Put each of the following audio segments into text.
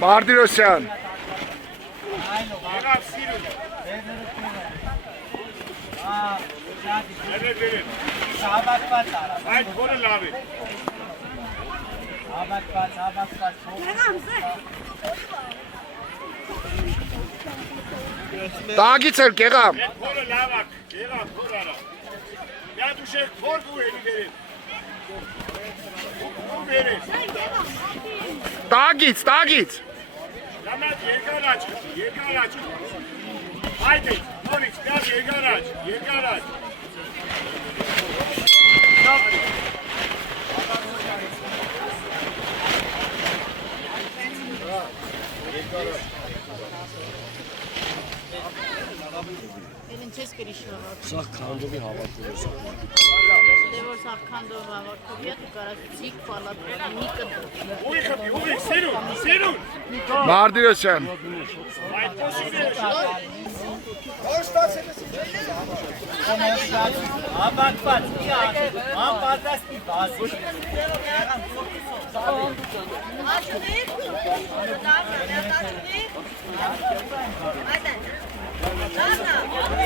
Mardirosyan. Dağıtsel Kerem. Dağıt. Lamat yergaraç. Haydi, Moritz, biraz yergaraç. Elin tez gelişiyor. Sağ kandovi hava kuruyorsun. Devor sağ kandovi hava kuruyor. Tukara zik falan. Nikad. Uy, Serun. Mardirosyan.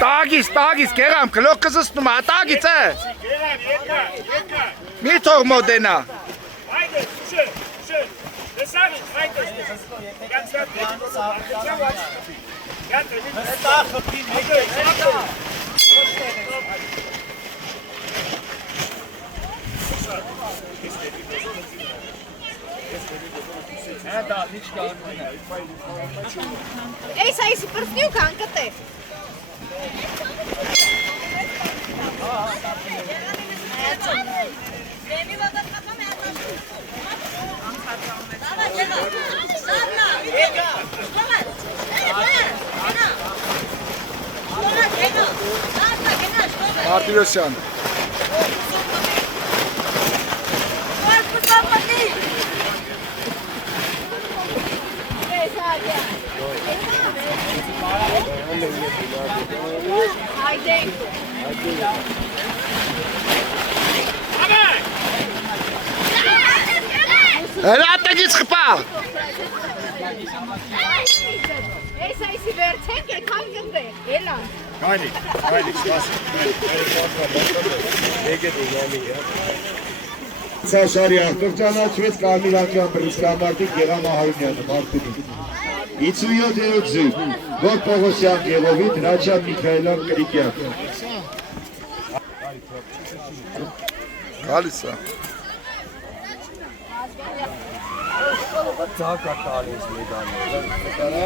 Dağıt Kerem. Klok kızıs numara. Dağıt. Yergar. Mito modena. Haydi, schön. Desani, haydi. Ganz Ej, sai si prstnju kankate. Mardirosyan. Haydi. Helata git skpa. Ej, sai si vertenge kankate. Elan. Haydi, şans. Սաշարի ախտորճանաչվեց Կարմիրակյան բրիսկամարտիկ Գեղամ Ահարունյանը մարդունի։ 57-րդ զույգ, Գոր Պողոսյան Գեղովիտ, Հրաչյան Միքայելյան Կրիկյան։ Kalisa. Daha katlı meydanda.